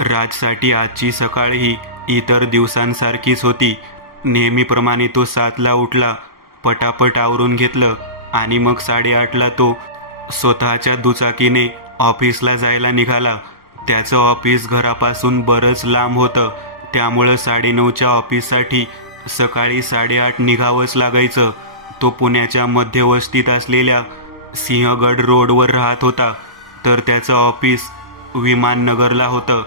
राजसाठी आजची सकाळही इतर दिवसांसारखीच होती. नेहमीप्रमाणे तो 7ला उठला, पटापट आवरून घेतलं आणि मग 8:30ला तो स्वतःच्या दुचाकीने ऑफिसला जायला निघाला. त्याचं ऑफिस घरापासून बरंच लांब होतं, त्यामुळं 9:30च्या ऑफिससाठी सकाळी 8:30 निघावंच लागायचं. तो पुण्याच्या मध्यवस्तीत असलेल्या सिंहगड रोडवर राहत होता, तर त्याचं ऑफिस विमाननगरला होतं.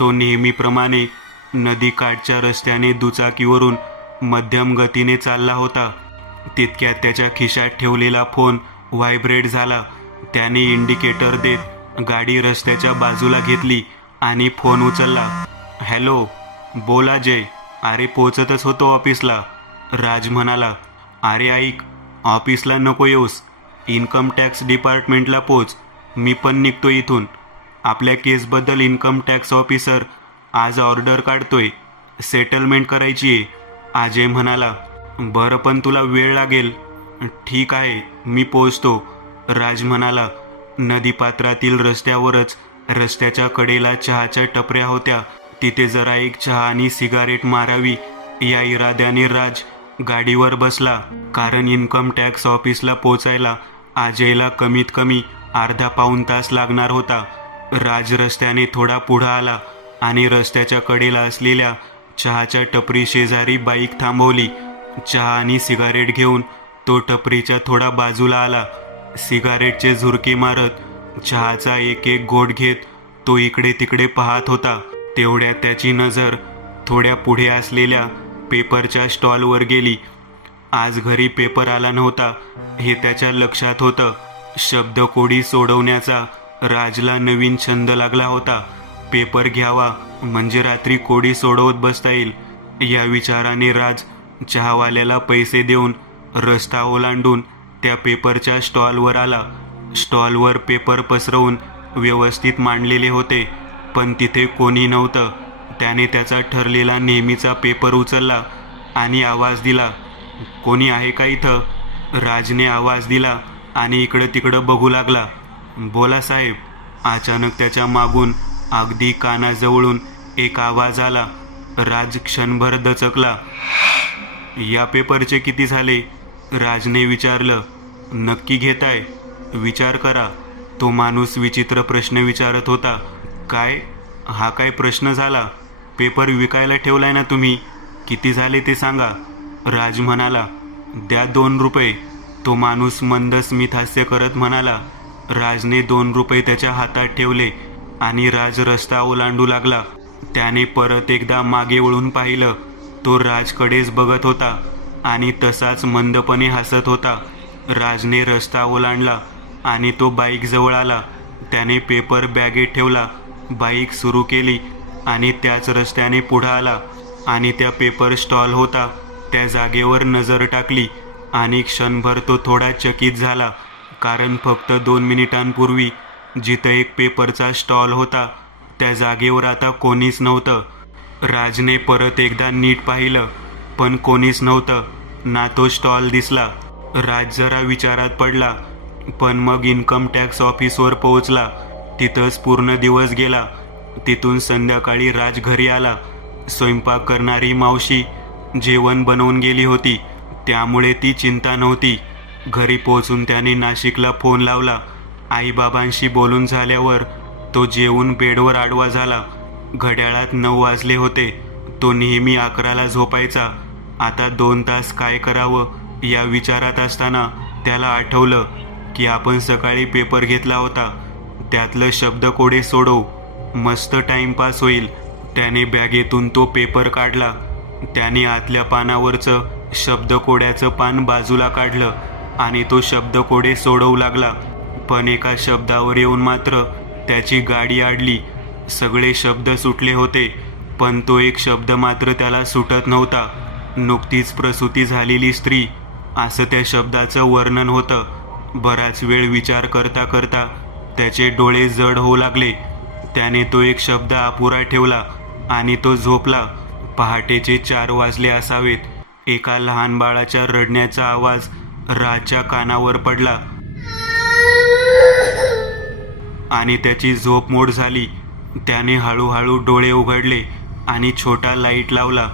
तो नेहमीप्रमाणे नदीकाठच्या रस्त्याने दुचाकीवरून मध्यम गतीने चालला होता. तितक्यात त्याच्या खिशात ठेवलेला फोन व्हायब्रेट झाला. त्याने इंडिकेटर देत गाडी रस्त्याच्या बाजूला घेतली आणि फोन उचलला. हॅलो, बोला जय. अरे पोचतच होतो ऑफिसला. राज म्हणाला. अरे ऐक, ऑफिसला नको येऊस, इन्कम टॅक्स डिपार्टमेंटला पोच. मी पण निघतो इथून. आपल्या केसबद्दल इन्कम टॅक्स ऑफिसर आज ऑर्डर काढतोय, सेटलमेंट करायची आहे. अजय म्हणाला. बरं, पण तुला वेळ लागेल. ठीक आहे, मी पोचतो, राज म्हणाला. नदीपात्रातील रस्त्यावरच रस्त्याच्या कडेला चहाच्या टपऱ्या होत्या. तिथे जरा एक चहा आणि सिगारेट मारावी या इराद्याने राज गाडीवर बसला, कारण इन्कम टॅक्स ऑफिसला पोचायला अजयला कमीत कमी अर्धा पाऊण तास लागणार होता. राज रस्त्याने थोडा पुढं आला आणि रस्त्याच्या कडेला असलेल्या चहाच्या टपरी शेजारी बाईक थांबवली. चहा आणि सिगारेट घेऊन तो टपरीच्या थोडा बाजूला आला. सिगारेटचे झुरके मारत चहाचा एक एक घोट घेत तो इकडे तिकडे पाहत होता. तेवढ्यात त्याची नजर थोड्या पुढे असलेल्या पेपरच्या स्टॉलवर गेली. आज घरी पेपर आला नव्हता हे त्याच्या लक्षात होतं. शब्दकोडी सोडवण्याचा राजला नवीन छंद लागला होता. पेपर घ्यावा म्हणजे रात्री कोडी सोडवत बसता येईल या विचाराने राज चहावाल्याला पैसे देऊन रस्ता ओलांडून त्या पेपरच्या स्टॉलवर आला. स्टॉलवर पेपर पसरवून व्यवस्थित मांडलेले होते, पण तिथे कोणी नव्हतं. त्याने त्याचा ठरलेला नेहमीचा पेपर उचलला आणि आवाज दिला. कोणी आहे का इथं? राजने आवाज दिला आणि इकडं तिकडं बघू लागला. बोला साहेब. अचानक त्याच्या मागून अगदी कानाजवळून एक आवाज आला. राज क्षणभर दचकला. या पेपरचे किती झाले? राजने विचारलं. नक्की घेताय? विचार करा. तो माणूस विचित्र प्रश्न विचारत होता. काय? हा काय प्रश्न झाला? पेपर विकायला ठेवलाय ना तुम्ही? किती झाले ते सांगा, राज म्हणाला. द्या 2 रुपये, तो माणूस मंद स्मित हास्य करत म्हणाला. राजने 2 रुपये त्याच्या हातात ठेवले आणि राज रस्ता ओलांडू लागला. त्याने परत एकदा मागे वळून पाहिलं. तो राजकडेच बघत होता आणि तसाच मंदपणे हसत होता. राजने रस्ता ओलांडला आणि तो बाईकजवळ आला. त्याने पेपर बॅगेत ठेवला, बाईक सुरू केली आणि त्याच रस्त्याने पुढं आला आणि त्या पेपर स्टॉल होता त्या जागेवर नजर टाकली आणि क्षणभर तो थोडा चकित झाला, कारण फक्त 2 मिनिटांपूर्वी जिथं एक पेपरचा स्टॉल होता त्या जागेवर आता कोणीच नव्हतं. राजने परत एकदा नीट पाहिलं, पण कोणीच नव्हतं, ना तो स्टॉल दिसला. राज जरा विचारात पडला, पण मग इन्कम टॅक्स ऑफिसवर पोहोचला. तिथंच पूर्ण दिवस गेला. तिथून संध्याकाळी राज घरी आला. स्वयंपाक करणारी मावशी जेवण बनवून गेली होती, त्यामुळे ती चिंता नव्हती. घरी पोहोचून त्याने नाशिकला फोन लावला. आईबाबांशी बोलून झाल्यावर तो जेवून बेडवर आडवा झाला. घड्याळात 9 वाजले होते. तो नेहमी 11ला झोपायचा. आता 2 तास काय करावं या विचारात असताना त्याला आठवलं की आपण सकाळी पेपर घेतला होता, त्यातलं शब्दकोडे सोडव, मस्त टाइमपास होईल. त्याने बॅगेतून तो पेपर काढला. त्याने आतल्या पानावरचं शब्दकोड्याचं पान बाजूला काढलं आणि तो शब्दकोडे सोडवू लागला. पण एका शब्दावर येऊन मात्र त्याची गाडी अडली. सगळे शब्द सुटले होते, पण तो एक शब्द मात्र त्याला सुटत नव्हता. नुकतीच प्रसूती झालेली स्त्री असं त्या शब्दाचं वर्णन होतं. बराच वेळ विचार करता करता त्याचे डोळे जड होऊ लागले. त्याने तो एक शब्द अपुरा ठेवला आणि तो झोपला. पहाटेचे 4 वाजले असावेत. एका लहान बाळाच्या रडण्याचा आवाज राजच्या कानावर पडला आणि त्याची झोप मोड झाली. त्याने हळूहळू डोळे उघडले आणि छोटा लाईट लावला.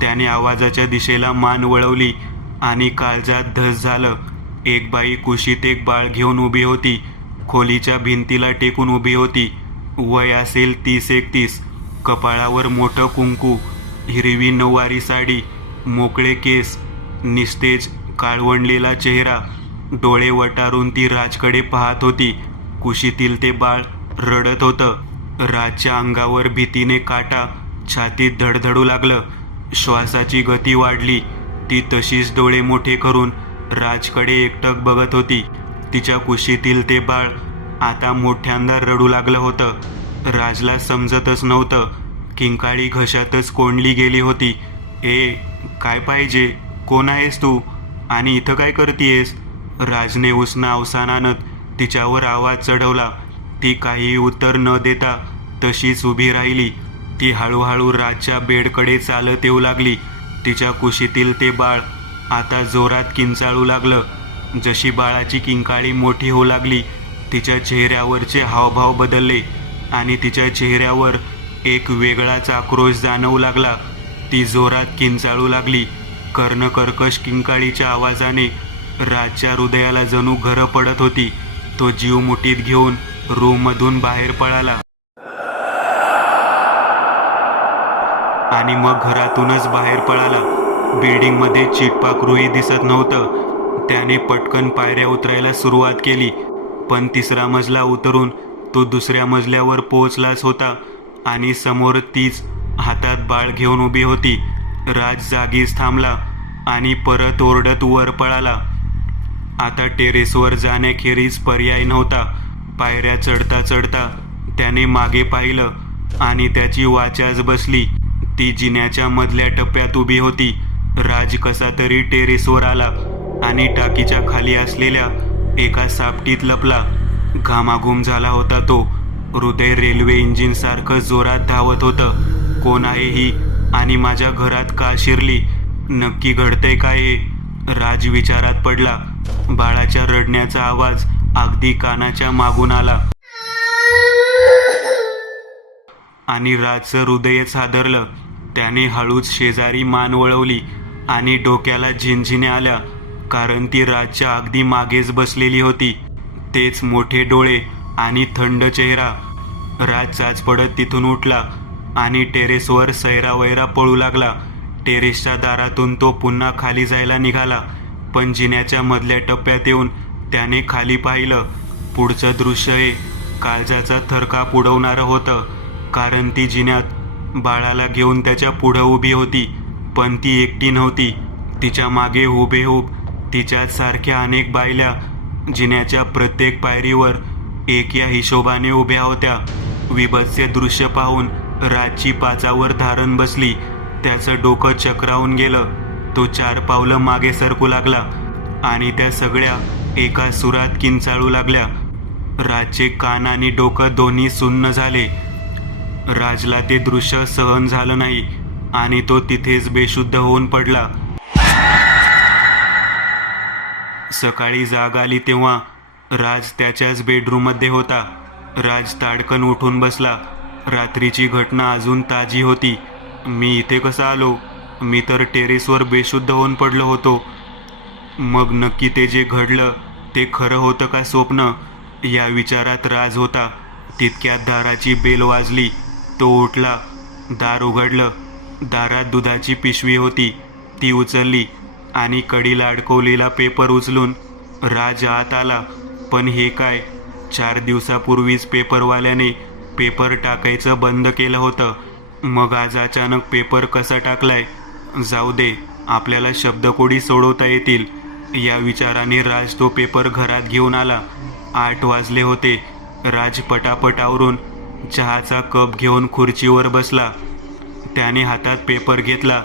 त्याने आवाजाच्या दिशेला मान वळवली आणि काळजात धस झालं. एक बाई कुशीत एक बाळ घेऊन उभी होती. खोलीच्या भिंतीला टेकून उभी होती. वय असेल 30-31. कपाळावर मोठं कुंकू, हिरवी नऊवारी साडी, मोकळे केस, निस्तेज काळवंडलेला चेहरा. डोळे वटारून ती राजकडे पाहत होती. कुशीतील ते बाळ रडत होतं. राजच्या अंगावर भीतीने काटा छातीत धडधडू लागलं. श्वासाची गती वाढली. ती तशीच डोळे मोठे करून राजकडे एकटक बघत होती. तिच्या कुशीतील ते बाळ आता मोठ्यांदा रडू लागलं होतं. राजला समजतच नव्हतं. किंकाळी घशातच कोंडली गेली होती. काय पाहिजे? कोण आहेस तू? आणि इथं काय करतीयेस? राजने उसना अवसान आणत तिच्यावर आवाज चढवला. ती काहीही उत्तर न देता तशीच उभी राहिली. ती हळूहळू राजच्या बेडकडे चालत येऊ लागली. तिच्या कुशीतील ते बाळ आता जोरात किंचाळू लागलं. जशी बाळाची किंकाळी मोठी होऊ लागली, तिच्या चेहऱ्यावरचे हावभाव बदलले आणि तिच्या चेहऱ्यावर एक वेगळाच आक्रोश जाणवू लागला. ती जोरात किंचाळू लागली. कर्णकर्कश किंकाळीच्या आवाजाने राजच्या हृदयाला जणू घरं पडत होती. तो जीव मुठीत घेऊन रूममधून बाहेर पळाला आणि मग घरातूनच बाहेर पळाला. बिल्डिंगमध्ये चिटपाकरूही दिसत नव्हतं. त्याने पटकन पायऱ्या उतरायला सुरुवात केली, पण 3रा मजला उतरून तो 2ऱ्या मजल्यावर पोहोचलाच होता आणि समोर तीच हातात बाळ घेऊन उभी होती. राज जागीच थांबला आणि परत ओरडत वर पळाला. आता टेरेसवर जाण्याखेरीज पर्याय नव्हता. पायऱ्या चढता चढता त्याने मागे पाहिलं आणि त्याची वाचाच बसली. ती जिन्याच्या मधल्या टप्प्यात उभी होती. राज कसा तरी टेरेसवर आला आणि टाकीच्या खाली असलेल्या एका सापटीत लपला. घामाघूम झाला होता तो. हृदय रेल्वे इंजिनसारखं जोरात धावत होतं. कोण आहे ही आणि माझ्या घरात का शिरली? नक्की घडतंय काय हे? राज विचारात पडला. बाळाच्या रडण्याचा आवाज अगदी कानाच्या मागून आला आणि राजचं हृदयच हादरलं. त्याने हळूच शेजारी मान वळवली आणि डोक्याला झिंझिण्या आल्या, कारण ती राजच्या अगदी मागेच बसलेली होती. तेच मोठे डोळे आणि थंड चेहरा. राज चाच पडत तिथून उठला आणि टेरेसवर सैरावैरा पळू लागला. टेरेसच्या दारातून तो पुन्हा खाली जायला निघाला, पण जिन्याच्या मधल्या टप्प्यात येऊन त्याने खाली पाहिलं. पुढचं दृश्य हे काळजाचा थरकाप उडवणारं होतं, कारण ती जिन्यात बाळाला घेऊन त्याच्या पुढं उभी होती. पण ती एकटी नव्हती. तिच्या मागे हुबेहूब तिच्याच सारख्या अनेक बायल्या जिन्याच्या प्रत्येक पायरीवर एक या हिशोबाने उभ्या होत्या. विभत्स दृश्य पाहून राजची पाचावर धारण बसली. त्याचं डोकं चक्रावून गेलं. तो 4 पावलं मागे सरकू लागला आणि त्या सगळ्या एका सुरात किंचाळू लागल्या. राजचे कान आणि डोकं दोन्ही सुन्न झाले. राजला ते दृश्य सहन झालं नाही आणि तो तिथेच बेशुद्ध होऊन पडला. सकाळी जाग आली तेव्हा राज त्याच्याच बेडरूममध्ये होता. राज ताडकन उठून बसला. रात्रीची घटना अजून ताजी होती. मी इथे कसा आलो? मी तर टेरेसवर बेशुद्ध होऊन पडलो होतो. मग नक्की ते जे घडलं ते खरं होतं का स्वप्न? या विचारात राज होता. तितक्यात दाराची बेल वाजली. तो उठला. दार उघडलं. दारात दुधाची पिशवी होती. ती उचलली आणि कडीला अडकवलेला पेपर उचलून राज आत आला. पण हे काय? 4 दिवसापूर्वीच पेपरवाल्याने पेपर टाकायचं बंद केलं होतं. मग आज अचानक पेपर कसा टाकलाय? जाऊ दे, आपल्याला शब्दकोडी सोडवता येतील. या विचाराने राज तो पेपर घरात घेऊन आला. 8 वाजले होते. राज पटापट आवरून चहाचा कप घेऊन खुर्चीवर बसला. त्याने हातात पेपर घेतला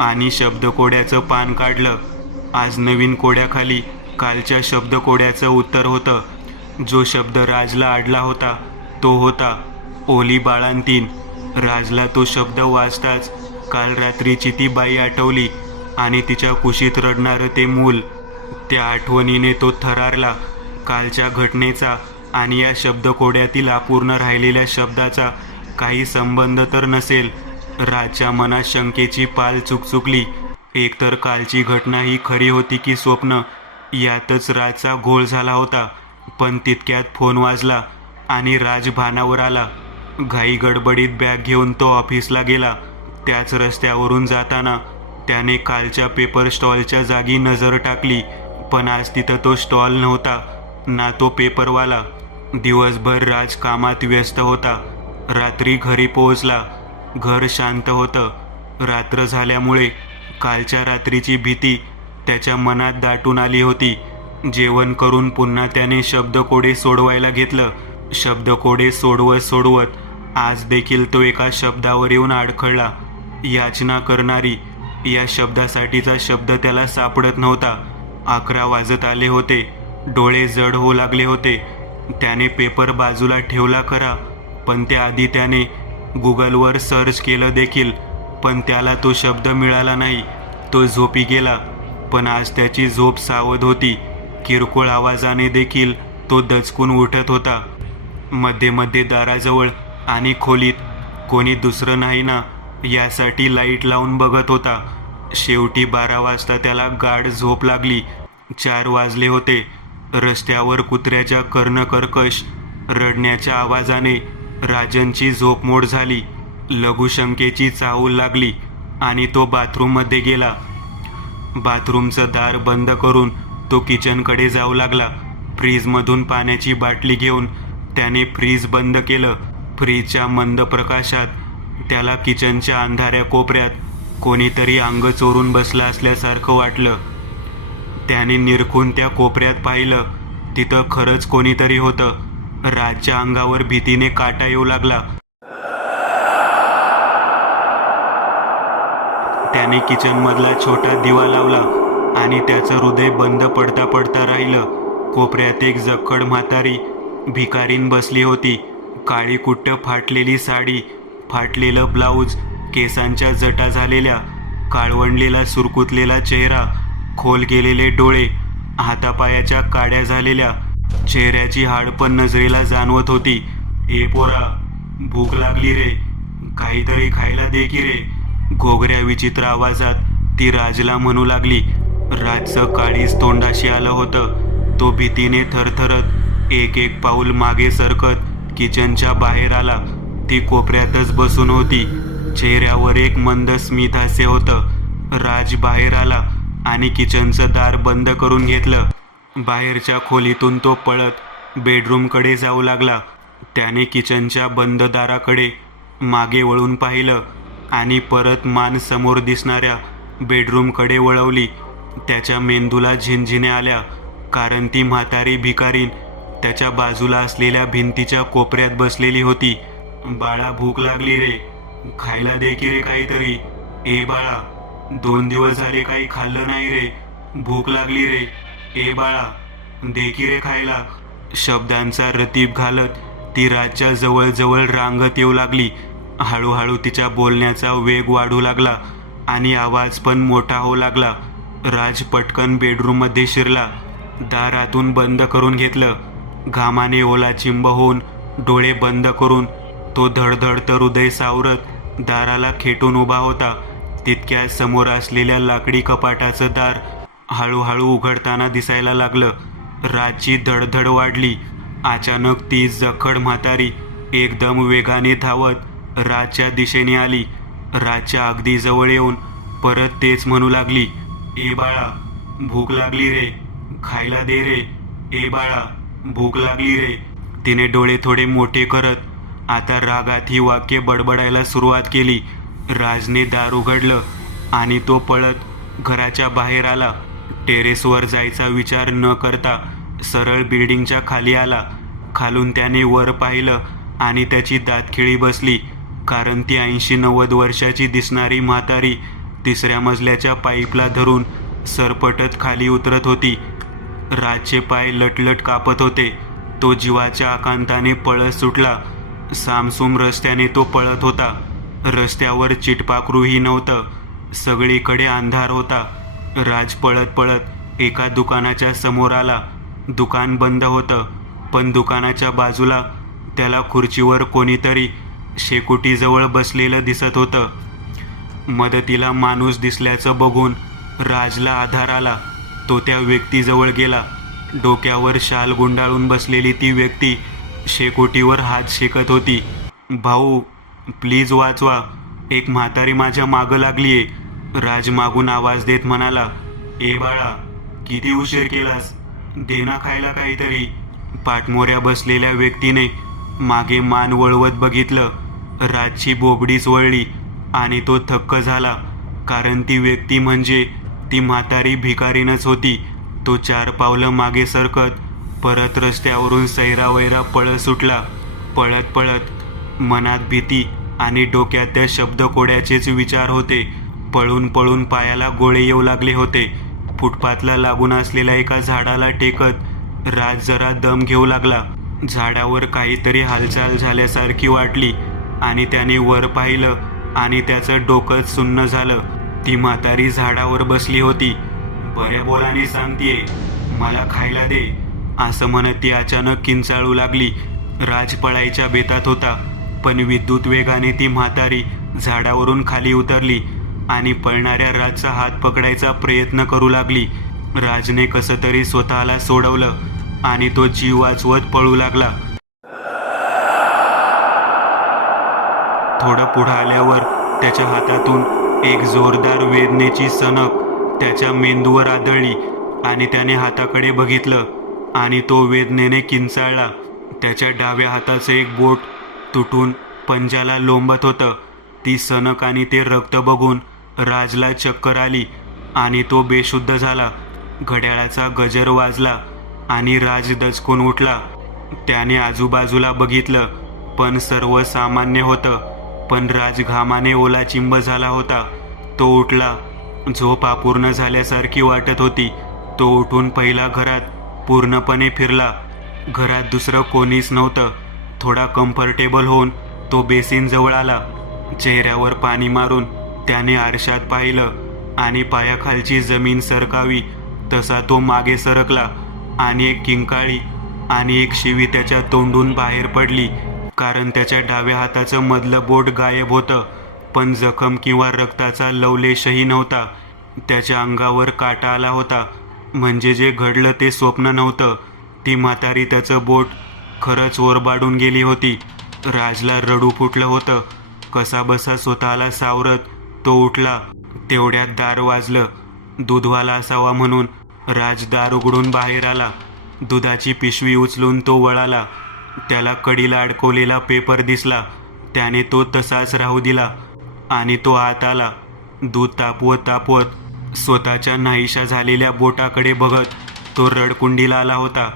आणि शब्दकोड्याचं पान काढलं. आज नवीन कोड्याखाली कालच्या शब्दकोड्याचं उत्तर होतं. जो शब्द राजला अडला होता तो होता ओली बाळांतीन. राजला तो शब्द वाचताच काल रात्रीची ती बाई आठवली आणि तिच्या कुशीत रडणारं ते मूल. त्या आठवणीने तो थरारला. कालच्या घटनेचा आणि या शब्दकोड्यातील अपूर्ण राहिलेल्या शब्दाचा काही संबंध तर नसेल. राजच्या मनात शंकेची पाल चुकचुकली. एकतर कालची घटना ही खरी होती की स्वप्न, यातच राजचा घोळ झाला होता. पण तितक्यात फोन वाजला आणि राज भानावर आला. घाई गडबडीत बॅग घेऊन तो ऑफिसला गेला. त्याच रस्त्यावरून जाताना त्याने कालच्या पेपर स्टॉलच्या जागी नजर टाकली, पण आज तिथं तो स्टॉल नव्हता, ना तो पेपरवाला. दिवसभर राज कामात व्यस्त होता. रात्री घरी पोहोचला. घर शांत होतं. रात्र झाल्यामुळे कालच्या रात्रीची भीती त्याच्या मनात दाटून आली होती. जेवण करून पुन्हा त्याने शब्दकोडे सोडवायला घेतलं. शब्दकोडे सोडवत आज देखील तो एका शब्दावर येऊन अडखळला. याचना करणारी या शब्दासाठीचा शब्द त्याला सापडत नव्हता. 11 वाजत आले होते. डोळे जड होऊ लागले होते. त्याने पेपर बाजूला ठेवला खरा, पण त्याआधी त्याने गुगलवर सर्च केलं देखील, पण त्याला तो शब्द मिळाला नाही. तो झोपी गेला. पण आज त्याची झोप सावध होती. किरकोळ आवाजाने देखील तो दचकून उठत होता. मध्ये मध्ये दाराजवळ आणि खोलीत कोणी दुसरं नाही ना, यासाठी लाईट लावून बघत होता. शेवटी 12 वाजता त्याला गाढ झोप लागली. 4 वाजले होते. रस्त्यावर कुत्र्याच्या कर्णकर्कश रडण्याच्या आवाजाने राजनची झोपमोड झाली. लघुशंकेची चाहूल लागली आणि तो बाथरूममध्ये गेला. बाथरूमचं दार बंद करून तो किचनकडे जाऊ लागला. फ्रीजमधून पाण्याची बाटली घेऊन त्याने फ्रीज बंद केलं. फ्रीजच्या मंद प्रकाशात त्याला किचनच्या अंधाऱ्या कोपऱ्यात कोणीतरी अंग चोरून बसला असल्यासारखं वाटलं. त्याने निरखून त्या कोपऱ्यात पाहिलं. तिथं खरंच कोणीतरी होतं. राजच्या अंगावर भीतीने काटा येऊ लागला. त्याने किचनमधला छोटा दिवा लावला आणि त्याचं हृदय बंद पडता पडता राहिलं. कोपऱ्यात एक जक्कड म्हातारी भिकारीन बसली होती. काळी कुट्ट फाटलेली साडी, फाटलेलं ब्लाऊज, केसांच्या जटा झालेल्या, काळवंडलेला सुरकुतलेला चेहरा, खोल गेलेले डोळे, हातापायाच्या काड्या झालेल्या. चेहऱ्याची हाडपण नजरेला जाणवत होती. "ए पोरा, भूक लागली रे, काहीतरी खायला दे की रे." घोगऱ्या विचित्र आवाजात ती राजला म्हणू लागली. राजचं काळीज तोंडाशी आलं होतं. तो भीतीने थरथरत एक एक पाऊल मागे सरकत किचनच्या बाहेर आला. ती कोपऱ्यातच बसून होती. चेहऱ्यावर एक मंद स्मित हास्य होतं. राज बाहेर आला आणि किचनचं दार बंद करून घेतलं. बाहेरच्या खोलीतून तो पळत बेडरूमकडे जाऊ लागला. त्याने किचनच्या बंद दाराकडे मागे वळून पाहिलं आणि परत मान समोर दिसणाऱ्या बेडरूमकडे वळवली. त्याच्या मेंदूला झिंझिण्या आल्या, कारण ती म्हातारी भिकारीन त्याच्या बाजूला असलेल्या भिंतीच्या कोपऱ्यात बसलेली होती. "बाळा, भूक लागली रे, खायला दे की रे काहीतरी. ए बाळा, 2 दिवस झाले काही खाल्लं नाही रे. भूक लागली रे. ए बाळा, दे की रे खायला." शब्दांचा रतीब घालत ती राजच्या जवळ रांगत येऊ लागली. हळूहळू तिच्या बोलण्याचा वेग वाढू लागला आणि आवाज पण मोठा होऊ लागला. राज पटकन बेडरूममध्ये शिरला. दार आतून बंद करून घेतलं. घामाने ओलाचिंब होऊन डोळे बंद करून तो धडधडतं हृदय सावरत दाराला खेटून उभा होता. तितक्यात समोर असलेल्या लाकडी कपाटाचं दार हळूहळू उघडताना दिसायला लागलं. राजची धडधड वाढली. अचानक ती जखड म्हातारी एकदम वेगाने धावत राजच्या दिशेने आली. राजच्या अगदी जवळ येऊन परत तेच म्हणू लागली. "ए बाळा, भूक लागली रे, खायला दे रे. ए बाळा, भूक लागली रे." तिने डोळे थोडे मोठे करत आता रागात ही वाक्य बडबडायला सुरुवात केली. राजने दार उघडलं आणि तो पळत घराच्या बाहेर आला. टेरेसवर जायचा विचार न करता सरळ बिल्डिंगच्या खाली आला. खालून त्याने वर पाहिलं आणि त्याची दातखिळी बसली, कारण ती 80-90 वर्षाची दिसणारी म्हातारी 3ऱ्या मजल्याच्या पाईपला धरून सरपटत खाली उतरत होती. राजचे पाय लटलट कापत होते. तो जीवाच्या आकांताने पळत सुटला. सामसूम रस्त्याने तो पळत होता. रस्त्यावर चिटपाखरूही नव्हतं. सगळीकडे अंधार होता. राज पळत पळत एका दुकानाच्या समोर आला. दुकान बंद होतं, पण दुकानाच्या बाजूला त्याला खुर्चीवर कोणीतरी शेकोटीजवळ बसलेलं दिसत होतं. मदतीला माणूस दिसल्याचं बघून राजला आधार आला. तो त्या व्यक्तीजवळ गेला. डोक्यावर शाल गुंडाळून बसलेली ती व्यक्ती शेकोटीवर हात शेकत होती. भाऊ, प्लीज वाचवा, एक म्हातारी माझ्या मागं लागलीये, राज मागून आवाज देत म्हणाला. ए बाळा, किती उशीर केलास, देना खायला काहीतरी. पाठमोऱ्या बसलेल्या व्यक्तीने मागे मान वळवत बघितलं. राजची बोबडीच वळली आणि तो थक्क झाला, कारण ती व्यक्ती म्हणजे ती म्हातारी भिकारीनच होती. तो 4 पावलं मागे सरकत परत रस्त्यावरून सैरावैरा पळत सुटला. पळत पळत मनात भीती आणि डोक्यात त्या शब्दकोड्याचेच विचार होते. पळून पळून पायाला गोळे येऊ लागले होते. फुटपाथला लागून असलेल्या एका झाडाला टेकत राज जरा दम घेऊ लागला. झाडावर काहीतरी हालचाल झाल्यासारखी वाटली आणि त्याने वर पाहिलं आणि त्याचं डोकंच सुन्न झालं. ती म्हातारी झाडावर बसली होती. बऱ्या बोलाने सांगतीये, मला खायला दे, असं म्हणत ती अचानक किंचाळू लागली. राज पळायच्या बेतात होता, पण विद्युत वेगाने ती म्हातारी झाडावरून खाली उतरली आणि पळणाऱ्या राजचा हात पकडायचा प्रयत्न करू लागली. राजने कसं तरी स्वतःला सोडवलं आणि तो जीव वाचवत पळू लागला. थोडं पुढं आल्यावर त्याच्या हातातून एक जोरदार वेदनेची सनक त्याच्या मेंदूवर आदळली आणि त्याने हाताकडे बघितलं आणि तो वेदनेने किंचाळला. त्याच्या डाव्या हाताचं एक बोट तुटून पंजाला लोंबत होतं. ती सनक आणि ते रक्त बघून राजला चक्कर आली आणि तो बेशुद्ध झाला. घड्याळाचा गजर वाजला आणि राज दचकून उठला. त्याने आजूबाजूला बघितलं, पण सर्व सामान्य होतं. पण राज घामाने ओलाचिंब झाला होता. तो उठला. झोप अपूर्ण झाल्यासारखी वाटत होती. तो उठून पहिला घरात पूर्णपणे फिरला. घरात दुसरं कोणीच नव्हतं. थोडा कम्फर्टेबल होऊन तो बेसिनजवळ आला. चेहऱ्यावर पाणी मारून त्याने आरशात पाहिलं आणि पायाखालची जमीन सरकावी तसा तो मागे सरकला आणि एक किंकाळी आणि एक शिवी त्याच्या तोंडून बाहेर पडली, कारण त्याच्या डाव्या हाताचं मधलं बोट गायब होतं. पण जखम किंवा रक्ताचा लवलेशही नव्हता. त्याच्या अंगावर काटा आला होता, म्हणजे जे घडलं ते स्वप्न नव्हतं. ती म्हातारी त्याचं बोट खरंच ओरबाडून गेली होती. राजला रडू फुटलं होतं. कसाबसा स्वतःला सावरत तो उठला. तेवढ्यात दार वाजलं. दूधवाला असावा म्हणून राज दार उघडून बाहेर आला. दुधाची पिशवी उचलून तो वळाला. त्याला कडीला अडकवलेला पेपर दिसला. त्याने तो तसाच राहू दिला आणि तो आत आला. दूध तापवत तापवत स्वतःच्या नाहीशा झालेल्या बोटाकडे बघत तो रडकुंडीला आला होता.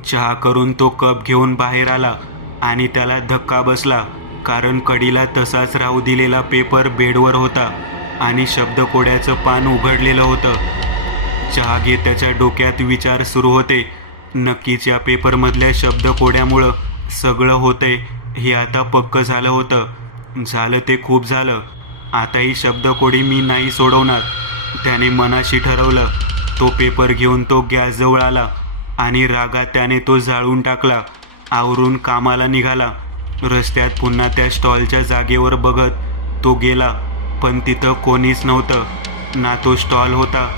चहा करून तो कप घेऊन बाहेर आला आणि त्याला धक्का बसला, कारण कडीला तसाच राहू दिलेला पेपर बेडवर होता आणि शब्दकोड्याचं पान उघडलेलं होतं. चहा घेत त्याच्या डोक्यात विचार सुरू होते. नक्कीच या पेपरमधल्या शब्दकोड्यामुळं सगळं होतंय हे आता पक्क झालं होतं. झालं ते खूप झालं. आता ही शब्दकोडी मी नाही सोडवणार, त्याने मनाशी ठरवलं. तो पेपर घेऊन तो गॅसजवळ आला आणि रागात त्याने तो जाळून टाकला. आवरून कामाला निघाला. रस्त्यात पुन्हा त्या स्टॉलच्या जागेवर बघत तो गेला, पण तिथं कोणीच नव्हतं. ना तो स्टॉल होता.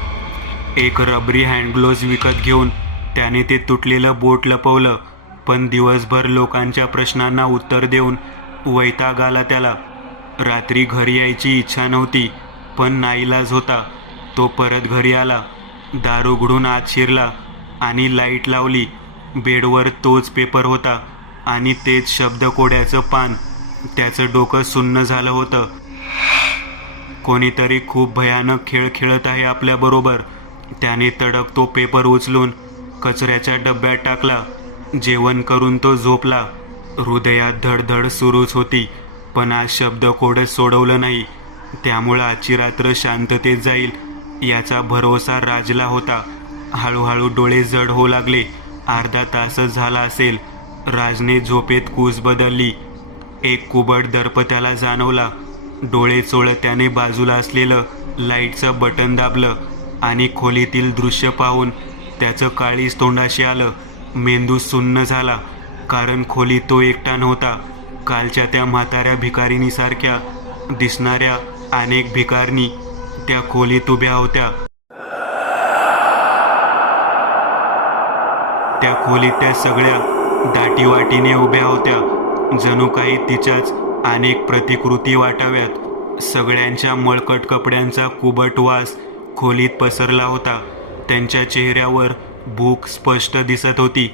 एक रबरी हँडग्लोव्ज विकत घेऊन त्याने ते तुटलेलं बोट लपवलं. पण दिवसभर लोकांच्या प्रश्नांना उत्तर देऊन वैताग आला त्याला. रात्री घरी यायची इच्छा नव्हती, पण नाईलाज होता. तो परत घरी आला. दार उघडून आत शिरला आणि लाईट लावली. बेडवर तोच पेपर होता आणि तेच शब्दकोड्याचं पान. त्याचं डोकं सुन्न झालं होतं. कोणीतरी खूप भयानक खेळ खेळत आहे आपल्याबरोबर. त्याने तडक तो पेपर उचलून कचऱ्याच्या डब्यात टाकला. जेवण करून तो झोपला. हृदयात धडधड सुरूच होती, पण आज शब्दकोडच सोडवलं नाही. त्यामुळं आजची रात्र शांततेत जाईल याचा भरोसा राजला होता. हळूहळू डोळे जड होऊ लागले. अर्धा तासच झाला असेल. राजने झोपेत कूस बदलली. एक कुबड दर्प त्याला जाणवला. डोळे चोळत त्याने बाजूला असलेलं लाईटचं बटन दाबलं आणि खोलीतील दृश्य पाहून त्याचं काळीज तोंडाशी आलं. मेंदू सुन्न झाला, कारण खोलीत तो एकटा नव्हता. कालच्या त्या म्हाताऱ्या भिकारिणीसारख्या दिसणाऱ्या अनेक भिकारणी त्या खोलीत उभ्या होत्या. त्या खोलीत त्या सगळ्या दाटीवाटीने उभ्या होत्या, जणू काही तिच्याच अनेक प्रतिकृती वाटाव्यात. सगळ्यांच्या मळकट कपड्यांचा कुबट वास खोलीत पसरला होता. त्यांच्या चेहऱ्यावर भूक स्पष्ट दिसत होती,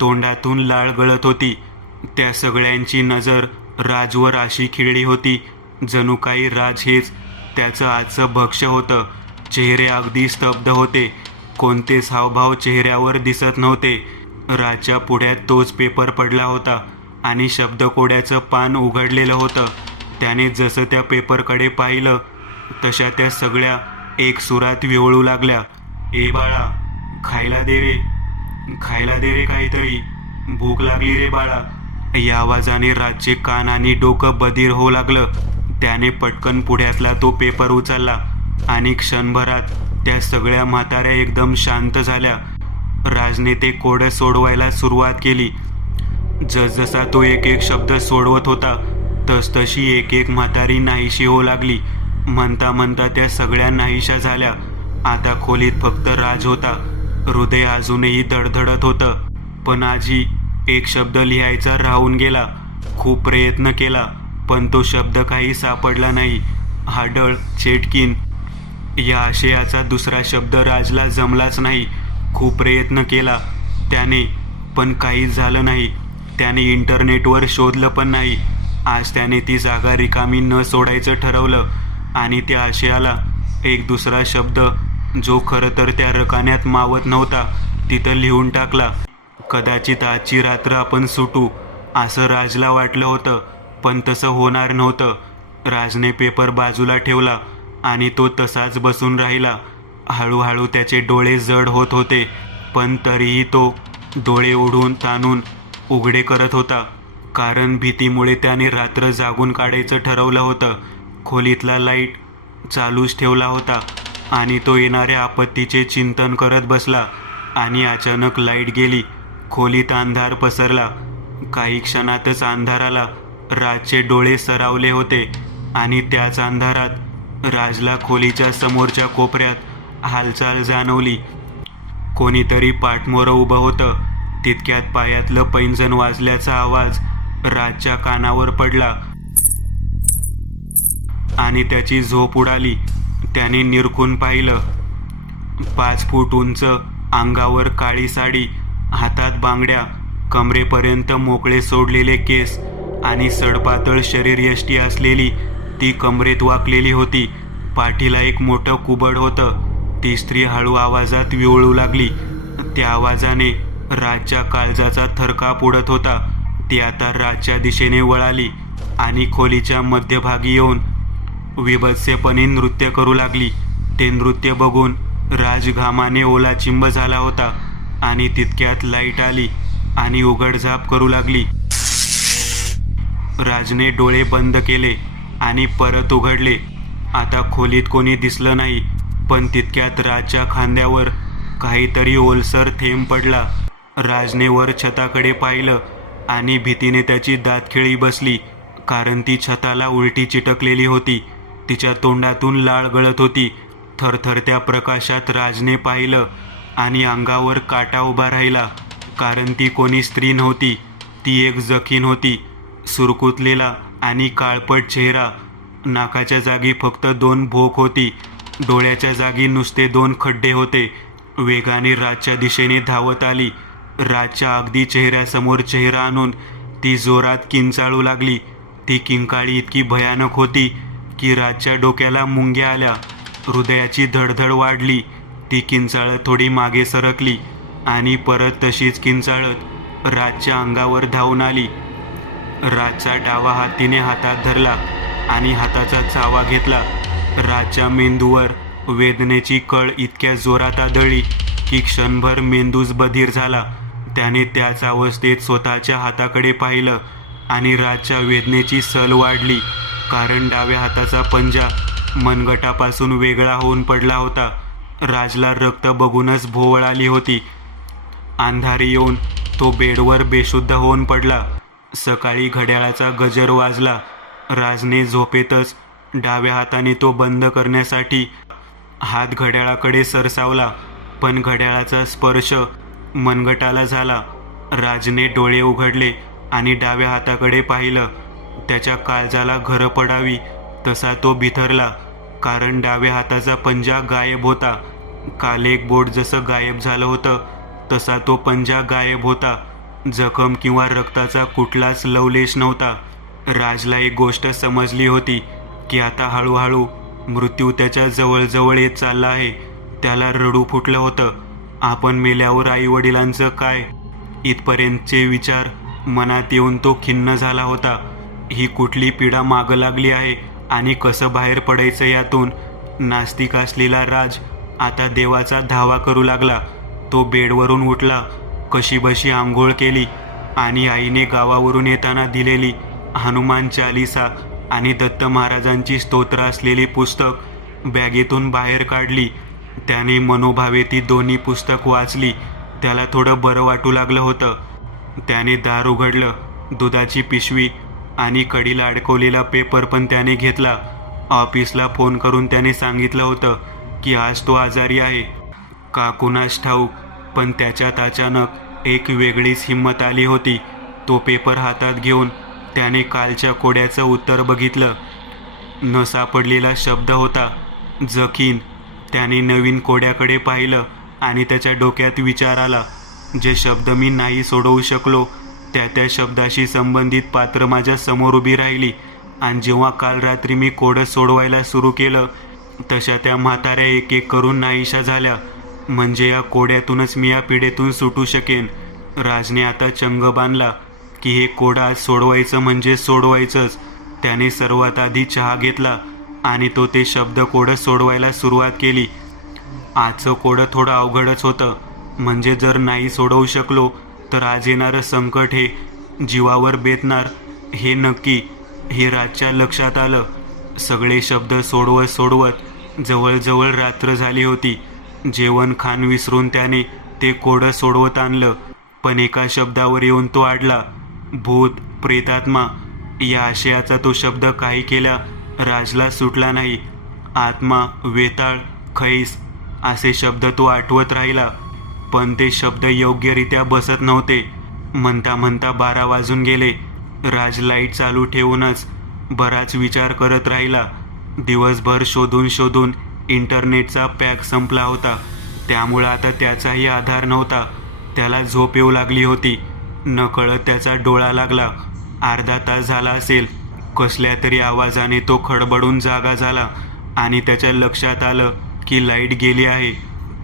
तोंडातून लाळ गळत होती. त्या सगळ्यांची नजर राजवर अशी खिळली होती, जणू काही राज हेच त्याचं आजचं भक्ष्य होतं. चेहरे अगदी स्तब्ध होते, कोणतेच हावभाव चेहऱ्यावर दिसत नव्हते. राजच्या पुढ्यात तोच पेपर पडला होता आणि शब्दकोड्याचं पान उघडलेलं होतं. त्याने जसं त्या पेपरकडे पाहिलं तशा त्या सगळ्या एक सुरात विवळू लागल्या. ए बाळा, खायला दे रे, खायला दे रे काहीतरी, भूक लागली रे बाळा. या आवाजाने राजचे कान आणि डोकं बधीर होऊ लागलं. त्याने पटकन पुढ्यातला तो पेपर उचलला आणि क्षणभरात त्या सगळ्या म्हाताऱ्या एकदम शांत झाल्या. राजने ते कोडं सोडवायला सुरुवात केली. जसजसा तो एक एक शब्द सोडवत होता तसतशी एक एक म्हातारी नाहीशी होऊ लागली. म्हणता म्हणता त्या सगळ्या नाहीशा झाल्या. आता खोलीत फक्त राज होता. हृदय अजूनही धडधडत होतं, पण आजी एक शब्द लिहायचा राहून गेला. खूप प्रयत्न केला, पण तो शब्द काही सापडला नाही. हाडळ, चेटकीन या आशयाचा दुसरा शब्द राजला जमलाच नाही. खूप प्रयत्न केला त्याने, पण काहीच झालं नाही. त्याने इंटरनेटवर शोधलं पण नाही. आज त्याने ती जागा रिकामी न सोडायचं ठरवलं आणि त्या आशयाला एक दुसरा शब्द, जो खरं तर त्या रकान्यात मावत नव्हता, तिथं लिहून टाकला. कदाचित आजची रात्र आपण सुटू असं राजला वाटलं होतं, पण तसं होणार नव्हतं. राजने पेपर बाजूला ठेवला आणि तो तसाच बसून राहिला. हळूहळू त्याचे डोळे जड होत होते, पण तरीही तो डोळे ओढून ताणून उघडे करत होता, कारण भीतीमुळे त्याने रात्र जागून काढायचं ठरवलं होतं. खोलीतला लाईट चालूच ठेवला होता आणि तो येणाऱ्या आपत्तीचे चिंतन करत बसला. आणि अचानक लाईट गेली. खोलीत अंधार पसरला. काही क्षणातच अंधार आला. राजचे डोळे सरावले होते आणि त्याच अंधारात राजला खोलीच्या समोरच्या कोपऱ्यात हालचाल जाणवली. कोणीतरी पाठमोरं उभं होतं. तितक्यात पायातलं पैंजण वाजल्याचा आवाज राजच्या कानावर पडला आणि त्याची झोप उडाली. त्याने निरखून पाहिलं. 5 फूट उंच, अंगावर काळी साडी, हातात बांगड्या, कमरेपर्यंत मोकळे सोडलेले केस आणि सडपातळ शरीरयष्टी असलेली ती कमरेत वाकलेली होती. पाठीला एक मोठं कुबड होतं. ती स्त्री हळू आवाजात विवळू लागली. त्या आवाजाने राजच्या काळजाचा थरकाप उडत होता. ती आता राजच्या दिशेने वळाली आणि खोलीच्या मध्यभागी येऊन विभत्सपणे नृत्य करू लागली. ते नृत्य बघून राज घामाने ओलाचिंब झाला होता आणि तितक्यात लाईट आली आणि उघडझाप करू लागली. राजने डोळे बंद केले आणि परत उघडले. आता खोलीत कोणी दिसलं नाही, पण तितक्यात राजच्या खांद्यावर काहीतरी ओलसर थेंब पडला. राजने वर छताकडे पाहिलं आणि भीतीने त्याची दातखिळी बसली, कारण ती छताला उलटी चिटकलेली होती. तिच्या तोंडातून लाळ गळत होती. थरथरत्या प्रकाशात राजने पाहिलं आणि अंगावर काटा उभा राहिला, कारण ती कोणी स्त्री नव्हती. ती एक जखीन होती. सुरकुतलेला आणि काळपट चेहरा. नाकाच्या जागी फक्त 2 भोक होती. डोळ्याच्या जागी नुसते 2 खड्डे होते. वेगाने राजच्या दिशेने धावत आली. राजच्या अगदी चेहऱ्यासमोर चेहरा आणून ती जोरात किंचाळू लागली. ती किंकाळी इतकी भयानक होती की राजच्या डोक्याला मुंग्या आल्या. हृदयाची धडधड वाढली. ती किंचाळत थोडी मागे सरकली आणि परत तशीच किंचाळत राजच्या अंगावर धावून आली. राजचा डावा हात तिने हातात धरला आणि हाताचा चावा घेतला. राजच्या मेंदूवर वेदनेची कळ इतक्या जोरात आदळली की क्षणभर मेंदूच बधीर झाला. त्याने त्याच अवस्थेत स्वतःच्या हाताकडे पाहिलं आणि राजच्या वेदनेची सल वाढली, कारण डाव्या हाताचा पंजा मनगटापासून वेगळा होऊन पडला होता. राजला रक्त बघूनच भोवळ आली होती. अंधारी येऊन तो बेडवर बेशुद्ध होऊन पडला. सकाळी घड्याळाचा गजर वाजला. राजने झोपेतच डाव्या हाताने तो बंद करण्यासाठी हात घड्याळाकडे सरसावला, पण घड्याळाचा स्पर्श मनगटाला झाला. राजने डोळे उघडले आणि डाव्या हाताकडे पाहिलं. त्याच्या काळजाला घरं पडावी तसा तो बिथरला, कारण डाव्या हाताचा पंजा गायब होता. काल एक बोट जसं गायब झालं होतं तसा तो पंजा गायब होता. जखम किंवा रक्ताचा कुठलाच लवलेश नव्हता. राजला एक गोष्ट समजली होती की आता हळूहळू मृत्यू त्याच्या जवळजवळ येत चालला आहे. त्याला रडू फुटलं होतं. आपण मेल्यावर आईवडिलांचं काय, इथपर्यंतचे विचार मनात येऊन तो खिन्न झाला होता. ही कुठली पीडा मागं लागली आहे आणि कसं बाहेर पडायचं यातून. नास्तिक असलेला राज आता देवाचा धावा करू लागला. तो बेडवरून उठला, कशीबशी आंघोळ केली आणि आईने गावावरून येताना दिलेली हनुमान चालीसा आणि दत्त महाराजांची स्तोत्र असलेली पुस्तक बॅगेतून बाहेर काढली. त्याने मनोभावे ती दोन्ही पुस्तक वाचली. त्याला थोडं बरं वाटू लागलं होतं. त्याने दार उघडलं. दुधाची पिशवी आणि कडीला अडकवलेला पेपर पण त्याने घेतला. ऑफिसला फोन करून त्याने सांगितलं होतं की आज तो आजारी आहे. का कुणास ठाऊक, पण त्याच्यात अचानक एक वेगळीच हिंमत आली होती. तो पेपर हातात घेऊन त्याने कालच्या कोड्याचं उत्तर बघितलं. न सापडलेला शब्द होता, जखीन. त्याने नवीन कोड्याकडे पाहिलं आणि त्याच्या डोक्यात विचार आला, जे शब्द मी नाही सोडवू शकलो त्या शब्दाशी संबंधित पात्र माझ्या समोर उभी राहिली. आणि जेव्हा काल रात्री मी कोडं सोडवायला सुरू केलं तशा त्या म्हाताऱ्या एक एक करून नाहीशा झाल्या. म्हणजे या कोड्यातूनच मी या पिढेतून सुटू शकेन. राजने आता चंग बांधला की हे कोडं आज सोडवायचं म्हणजे सोडवायचंच. त्याने सर्वात आधी चहा घेतला आणि तो ते शब्द कोडं सोडवायला सुरुवात केली. आजचं कोडं थोडं अवघडच होतं. म्हणजे जर नाही सोडवू शकलो तर आज येणारं संकट हे जीवावर बेतणार हे नक्की. हे राजच्या लक्षात आलं. सगळे शब्द सोडवत जवळजवळ रात्र झाली होती. जेवण खाण विसरून त्याने ते कोडं सोडवत आणलं, पण एका शब्दावर येऊन तो अडला. भूत, प्रेतात्मा या आशयाचा तो शब्द काही केल्या राजला सुटला नाही. आत्मा, वेताळ, खैस असे शब्द तो आठवत राहिला, पण ते शब्द योग्यरित्या बसत नव्हते. म्हणता म्हणता 12 वाजून गेले. राज लाईट चालू ठेवूनच बराच विचार करत राहिला. दिवसभर शोधून इंटरनेटचा पॅक संपला होता. त्यामुळं आता त्याचाही आधार नव्हता. त्याला झोप येऊ लागली होती. नकळत त्याचा डोळा लागला. अर्धा तास झाला असेल. कसल्या तरी आवाजाने तो खडबडून जागा झाला आणि त्याच्या लक्षात आलं की लाईट गेली आहे.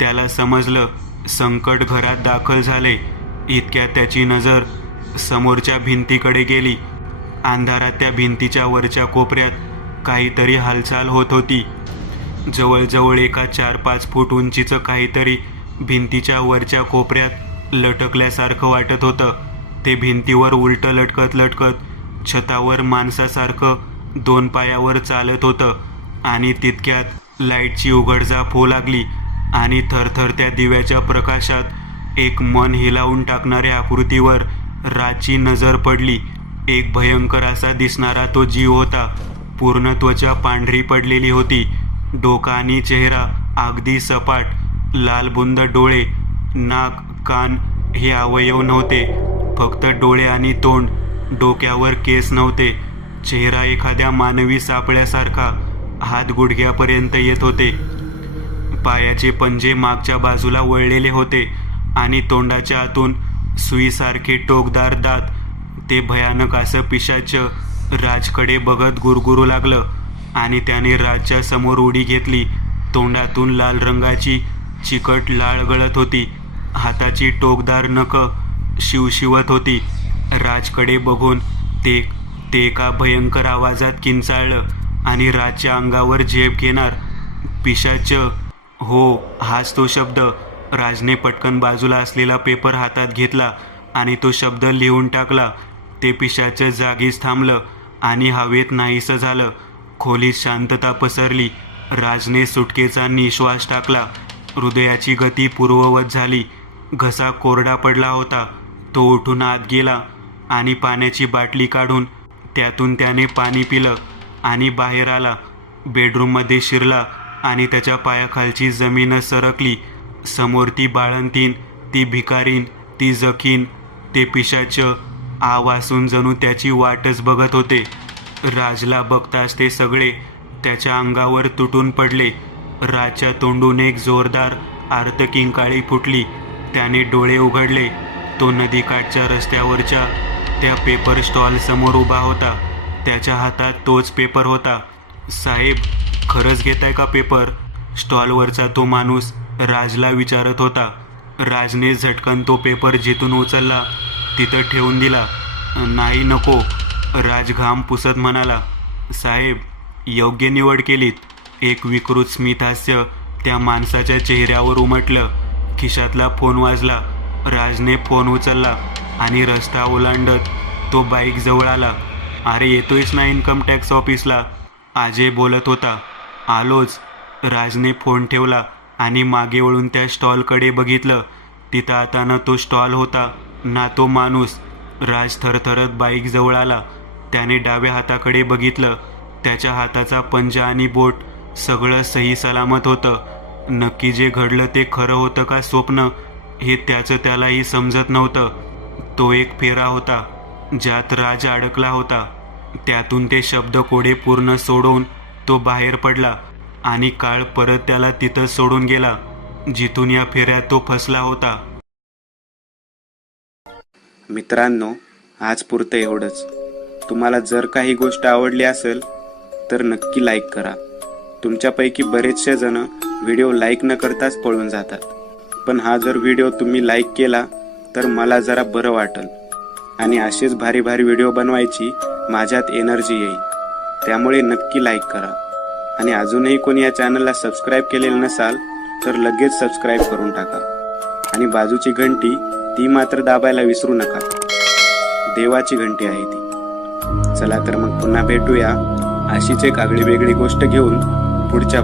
त्याला समजलं संकट घरात दाखल झाले. इतक्यात त्याची नजर समोरच्या भिंतीकडे गेली. अंधारात त्या भिंतीच्या वरच्या कोपऱ्यात काहीतरी हालचाल होत होती. जवळजवळ एका 4-5 फूट उंचीचं काहीतरी भिंतीच्या वरच्या कोपऱ्यात लटकल्यासारखं वाटत होतं. ते भिंतीवर उलटं लटकत छतावर माणसासारखं 2 पायावर चालत होतं. आणि तितक्यात लाईटची उघडझाप होऊ लागली आणि थरथर त्या दिव्याच्या प्रकाशात एक मन हिलावून टाकणाऱ्या आकृतीवर राजची नजर पडली. एक भयंकर असा दिसणारा तो जीव होता. पूर्ण त्वचा पांढरी पडलेली होती. डोका आणि चेहरा अगदी सपाट. लालबुंद डोळे, नाक, कान हे अवयव नव्हते. फक्त डोळे आणि तोंड. डोक्यावर केस नव्हते. चेहरा एखाद्या मानवी सापळ्यासारखा. हात गुडघ्यापर्यंत येत होते. पायाचे पंजे मागच्या बाजूला वळलेले होते आणि तोंडाच्या आतून सुईसारखे टोकदार दात. ते भयानक असं पिशाच राजकडे बघत गुरगुरू लागलं आणि त्याने राजच्या समोर उडी घेतली. तोंडातून लाल रंगाची चिकट लाळ गळत होती. हाताची टोकदार नखं शिवशिवत होती. राजकडे बघून ते एका भयंकर आवाजात किंचाळलं आणि राजच्या अंगावर झेप घेणार. पिशाच? हो, हाच तो शब्द. राजने पटकन बाजूला असलेला पेपर हातात घेतला आणि तो शब्द लिहून टाकला. ते पिशाच जागीच थांबलं आणि हवेत नाहीसं झालं. खोलीत शांतता पसरली. राजने सुटकेचा निश्वास टाकला. हृदयाची गती पूर्ववत झाली. घसा कोरडा पडला होता. तो उठून आत गेला आणि पाण्याची बाटली काढून त्यातून त्याने पाणी पिलं आणि बाहेर आला. बेडरूममध्ये शिरला आणि त्याच्या पायाखालची जमीनच सरकली. समोर ती बाळंतीण, ती भिकारीण, ती जखीन, ते पिशाच आवासून जणू त्याची वाटच बघत होते. राजला बघताच ते सगळे त्याच्या अंगावर तुटून पडले. राजच्या तोंडून एक जोरदार आर्त किंकाळी फुटली. त्याने डोळे उघडले. तो नदीकाठच्या रस्त्यावरच्या त्या पेपर स्टॉल समोर उभा होता. त्याच्या हातात तोच पेपर होता. साहेब, खरंच घेताय का पेपर? स्टॉलवरचा तो माणूस राजला विचारत होता. राजने झटकन तो पेपर जिथून उचलला तिथं ठेवून दिला. नाही, नको. राज घाम पुसत म्हणाला. साहेब, योग्य निवड केलीत. एक विकृत स्मितहास्य त्या माणसाच्या चेहऱ्यावर उमटलं. खिशातला फोन वाजला. राजने फोन उचलला आणि रस्ता ओलांडत तो बाईक जवळ आला. अरे, येतोयस ना इन्कम टॅक्स ऑफिसला? अजय बोलत होता. आलोच. राजने फोन ठेवला आणि मागे वळून त्या स्टॉलकडे बघितलं. तिथं आता ना तो स्टॉल होता ना तो माणूस. राज थरथरत बाईक जवळ आला. त्याने डाव्या हाताकडे बघितलं. त्याच्या हाताचा पंजा आणि बोट सगळं सही सलामत होतं. नक्की जे घडलं ते खरं होतं का स्वप्न, हे त्याचं त्यालाही समजत नव्हतं. तो एक फेरा होता ज्यात राज अडकला होता. त्यातून ते शब्द कोडे पूर्ण सोडवून तो बाहेर पडला आणि काळ परत त्याला तिथं सोडून गेला जिथून या फेऱ्यात तो फसला होता. मित्रांनो, आज पुरतं एवढंच. तुम्हाला जर काही गोष्ट आवडली असेल तर नक्की लाईक करा. तुमच्यापैकी बरेचसे जण व्हिडिओ लाईक न करताच पळून जातात. पण हा जर व्हिडिओ तुम्ही लाईक केला तर मला जरा बरं वाटेल आणि असेच भारी भारी व्हिडिओ बनवायची माझ्यात एनर्जी येईल. त्यामुळे नक्की लाईक करा. आणि अजूनही कोणी या चॅनलला सबस्क्राईब केलेलं नसाल तर लगेच सबस्क्राईब करून टाका. आणि बाजूची घंटी ती मात्र दाबायला विसरू नका. देवाची घंटी आहे ती. चला तर मग पुन्हा भेटूया अशीच एक आगळी वेगळी गोष्ट घेऊन पुढच्या